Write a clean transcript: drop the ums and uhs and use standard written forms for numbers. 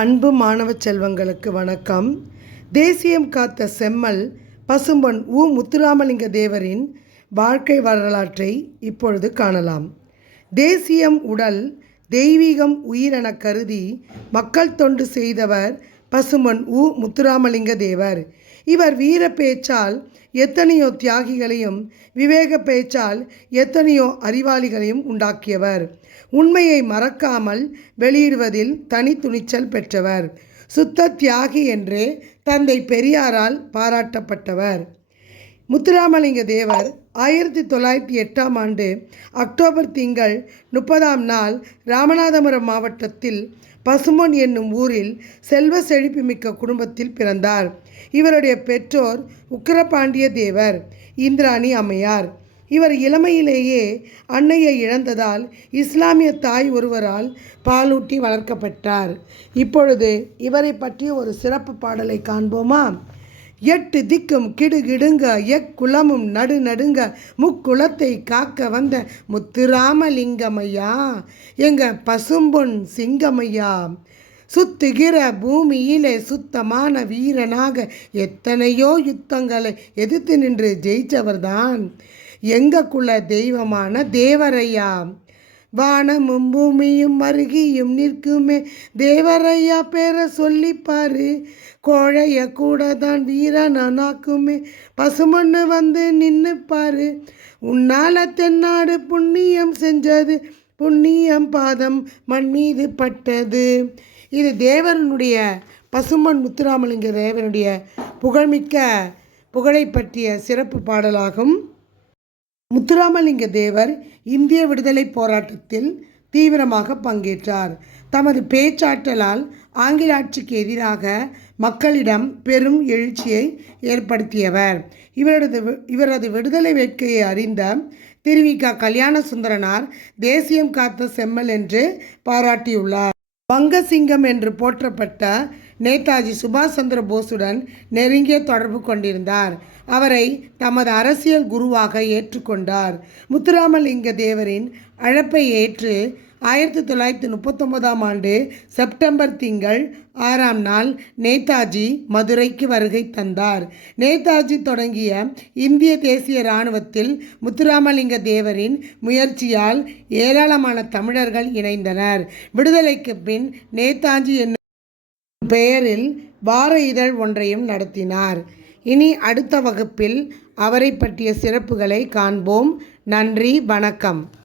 அன்பு மாணவ செல்வங்களுக்கு வணக்கம். தேசியம் காத்த செம்மல் பசும்பொன் முத்துராமலிங்க தேவரின் வாழ்க்கை வரலாற்றை இப்பொழுது காணலாம். தேசியம் உடல் தெய்வீகம் உயிரென கருதி மக்கள் தொண்டு செய்தவர் பசும்பொன் முத்துராமலிங்க தேவர். இவர் வீர பேச்சால் எத்தனையோ தியாகிகளையும் விவேக பேச்சால் எத்தனையோ அறிவாளிகளையும் உண்டாக்கியவர். உண்மையை மறக்காமல் வெளியிடுவதில் தனி துணிச்சல் பெற்றவர். சுத்த தியாகி என்றே தந்தை பெரியாரால் பாராட்டப்பட்டவர். முத்துராமலிங்க தேவர் 1908ஆம் ஆண்டு அக்டோபர் திங்கள் 30ஆம் நாள் ராமநாதபுரம் மாவட்டத்தில் பசும்பொன் என்னும் ஊரில் செல்வ செழிப்புமிக்க குடும்பத்தில் பிறந்தார். இவருடைய பெற்றோர் உக்கிரபாண்டிய தேவர், இந்திராணி அம்மையார். இவர் இளமையிலேயே அன்னையை இழந்ததால் இஸ்லாமிய தாய் ஒருவரால் பாலூட்டி வளர்க்கப்பட்டார். இப்பொழுது இவரை பற்றிய ஒரு சிறப்பு பாடலை காண்போமா? எட்டு திக்கும் கிடுகிடுங்க எக்குலமும் நடுநடுங்க முக்குலத்தை காக்க வந்த முத்துராமலிங்கமையா எங்க பசும்பொன் சிங்கமையா. சுத்துகிற பூமியிலே சுத்தமான வீரனாக எத்தனையோ யுத்தங்களை எதிர்த்து நின்று ஜெயிச்சவர்தான் எங்க குல தெய்வமான தேவரையா. வானமும் பூமியும் மருகியும் நிற்குமே தேவரையா பேரை சொல்லிப்பாரு. கோழைய கூட தான் வீரனாக்குமே பசுமண்ணு வந்து நின்னுப்பாரு. உன்னால தென்னாடு புண்ணியம் செஞ்சது புண்ணியம் பாதம் மண் மீது பட்டது. இது தேவனுடைய பசும்பொன் முத்துராமலிங்க தேவனுடைய புகழ்மிக்க புகழை பற்றிய சிறப்பு பாடலாகும். முத்துராமலிங்க தேவர் இந்திய விடுதலை போராட்டத்தில் தீவிரமாக பங்கேற்றார். தமது பேச்சாற்றலால் ஆங்கில ஆட்சிக்கு எதிராக மக்களிடம் பெரும் எழுச்சியை ஏற்படுத்தியவர். இவரது விடுதலை வேட்கையை அறிந்த திருவிக கல்யாண சுந்தரனார் தேசியம் காத்த செம்மல் என்று பாராட்டியுள்ளார். வங்கசிங்கம் என்று போற்றப்பட்ட நேதாஜி சுபாஷ் சந்திர போஸுடன் நெருங்கிய தொடர்பு கொண்டிருந்தார். அவரை தமது அரசியல் குருவாக ஏற்றுக்கொண்டார். முத்துராமலிங்க தேவரின் அழைப்பை ஏற்று 1939ஆம் ஆண்டு செப்டம்பர் திங்கள் 6ஆம் நாள் நேதாஜி மதுரைக்கு வருகை தந்தார். நேதாஜி தொடங்கிய இந்திய தேசிய இராணுவத்தில் முத்துராமலிங்க தேவரின் முயற்சியால் ஏராளமான தமிழர்கள் இணைந்தனர். விடுதலைக்கு பின் நேதாஜி என்னும் பெயரில் வார இதழ் ஒன்றையும் நடத்தினார். இனி அடுத்த வகுப்பில் அவரை பற்றிய சிறப்புகளை காண்போம். நன்றி, வணக்கம்.